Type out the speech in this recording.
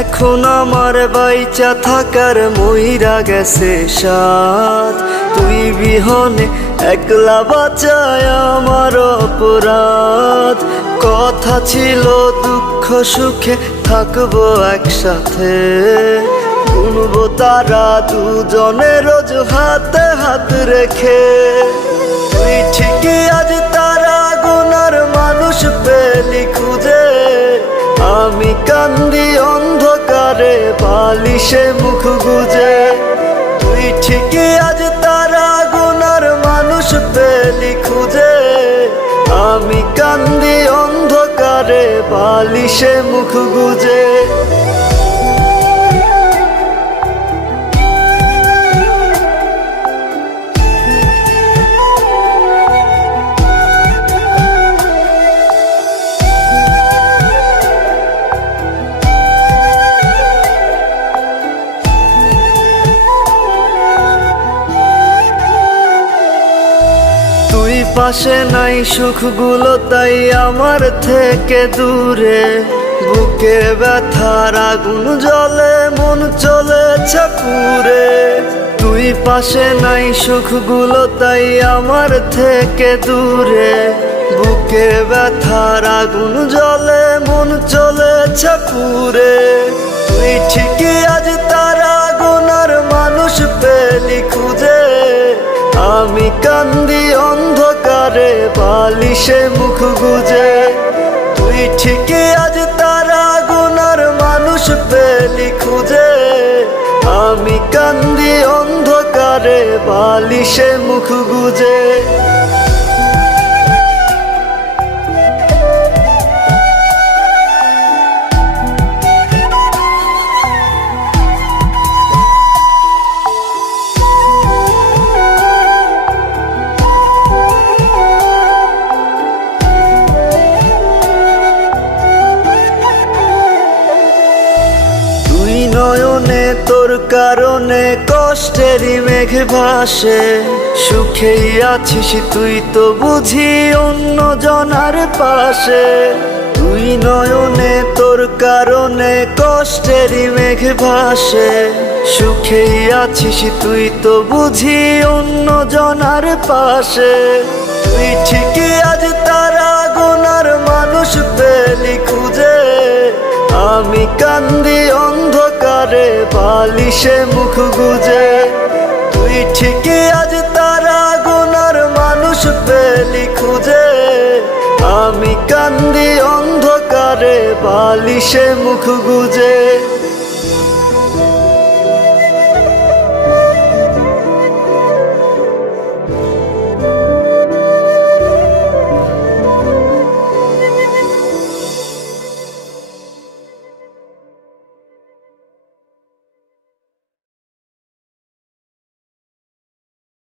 এখন আমার বাইচা থাকার মইরা গেছে সাথ, তুই বিহনে একলা বাঁচায় আমার অপরাধ। কথা ছিল দুঃখ সুখে থাকবো একসাথে, গুনবো তারা দুজনে রোজ হাতে হাত রেখে। তুই ঠিকই আজ তারা গুনার মানুষ পেলি খুঁজে, আমি কান্দি অন্ধকারে বালিশে মুখ গুজে। তুই ঠিকই আজ তারা গুনার মানুষ পেলি খুঁজে, আমি কান্দি অন্ধকারে বালিশে মুখ গুজে। তুই পাশে নাই সুখগুলো তাই আমার থেকে দূরে, বুকে ব্যথার আগুন জ্বলে মন চলেছে পুরে। তুই পাশে নাই সুখগুলো তাই আমার থেকে দূরে, বুকে ব্যথার আগুন জ্বলে মন চলেছে পুরে। তুই ঠিকই আজ তারা গুনার মানুষ পেলি খুঁজে, আমি কান্দি অন্ধকারে বালিশে মুখ গুজে। তুই ঠিকই আজ তারা গুনার মানুষ পেলি খুঁজে, আমি কান্দি অন্ধকারে বালিশে মুখ গুজে। নয়নে তোর কারণে কষ্টেরই মেঘ ভাসে, সুখেই আছিস তুই তো বুঝি অন্য জনার পাশে। তুই নয়নে তোর কারণে কষ্টেরই মেঘ ভাসে, সুখেই আছিস তুই তো বুঝি অন্য জনার পাশে। তুই ঠিকই আজ তারা গুনার মানুষ পেলি খুঁজে, আমি কান্দি অন্ধকারে বালিশে মুখ গুজে। তুই ঠিকই আজ তারা গুনার মানুষ পেলি খুঁজে, আমি কান্দি অন্ধকারে বালিশে মুখ গুজে।